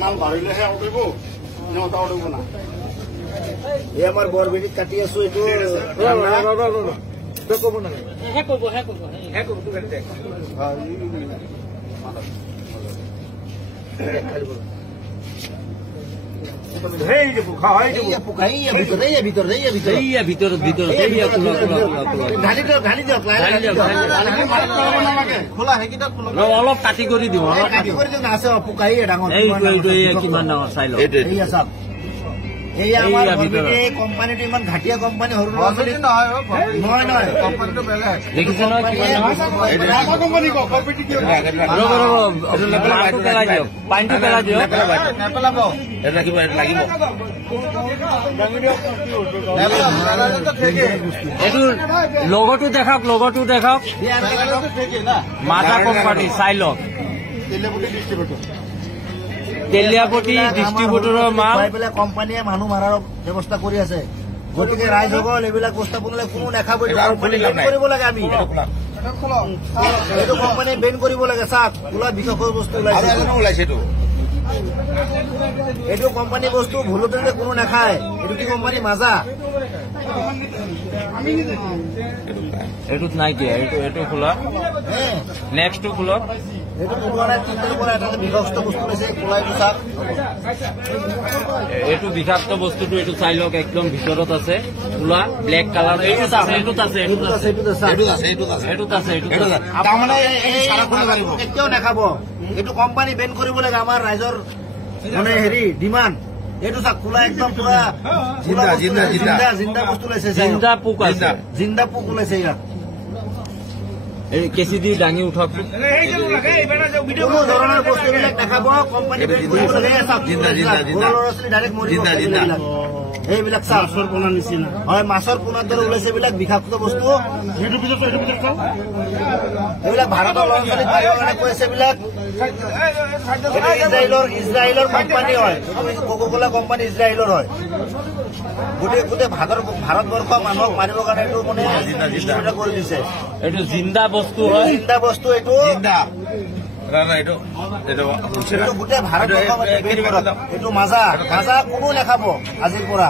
মাল বাড়িলেহে উঠিব নটা উঠিব না এই আমাৰ বৰবেটি কাটি আছো এইটো কব না অলপ কাটি কৰি দিব কিমান ডাঙৰ চাই লওক কোম্পানীটো ইমান ঘাটিয়া কোম্পানী সৰু নহয় কোম্পানীটো বেলেগ দেখিছে নহয় পানীটো পেলাই দিয়ক এইটো লগতো দেখাওক মাজা কোম্পানী চাই লওক তেলিয়াপতি ডিষ্ট্ৰিবিউটৰৰ মাল কোম্পানীয়ে মানুহ মাৰাৰ ব্যৱস্থা কৰি আছে গতিকে ৰাইজসকল এইবিলাক বস্তু বনালে কোনো নাখাব কৰিব লাগে আমি এইটো কোম্পানীয়ে বেন কৰিব লাগে চাওক ওলা বিষয়ৰ বস্তু ওলাইছে এইটো কোম্পানী বস্তু ভুলতে কোনো নাখায় এইটো কি কোম্পানী মাজা এইটোত নাই কি এইটো খোলক নেক্সটটো খোলক এইটো কোনোৱা নাই তিনিটাৰ পৰা এটা বিষাক্ত বস্তু লৈছে কোলাইটো চাওক এইটো বিষাক্ত বস্তুটো এইটো চাই লওক একদম ভিতৰত আছে কোলা ব্লেক কালাৰ এইটোত আছে তাৰমানে কেতিয়াও নাখাব এইটো কোম্পানী বেন কৰিব লাগে আমাৰ ৰাইজৰ মানে হেৰি ডিমাণ্ড এইটো চাওক কোলা একদম পুৰা জিন্দা বস্তু লৈছে জিন্দা পোক ওলাইছে ইয়াত কেঁচি দি দাঙি উঠক কোনো ধৰণৰ বস্তুবিলাক নাখাব কোম্পানী বেন কৰিব লাগে এইবিলাক মাছৰ পোনাৰ নিচিনা হয় মাছৰ পোনাৰ দৰে ওলাইছে এইবিলাক বিষাক্ত বস্তু এইবিলাক ভাৰতৰ ল'ৰা ছোৱালী পাৰিবৰ কাৰণে কৈছে এইবিলাক ইজৰাইলৰ কোম্পানী হয় কোকা-কোলা কোম্পানী ইজৰাইলৰ হয় গোটেই ভাৰতবৰ্ষ মানুহক মাৰিবৰ কাৰণে এইটো মানে কৰি দিছে এইটো জিন্দা বস্তু হয় এইটো গোটেই ভাৰতবৰ্ষ এইটো মাজা কোনো নাখাব আজিৰ পৰা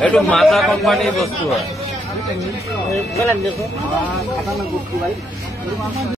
এইটো মাজা কোম্পানীৰ বস্তু হয়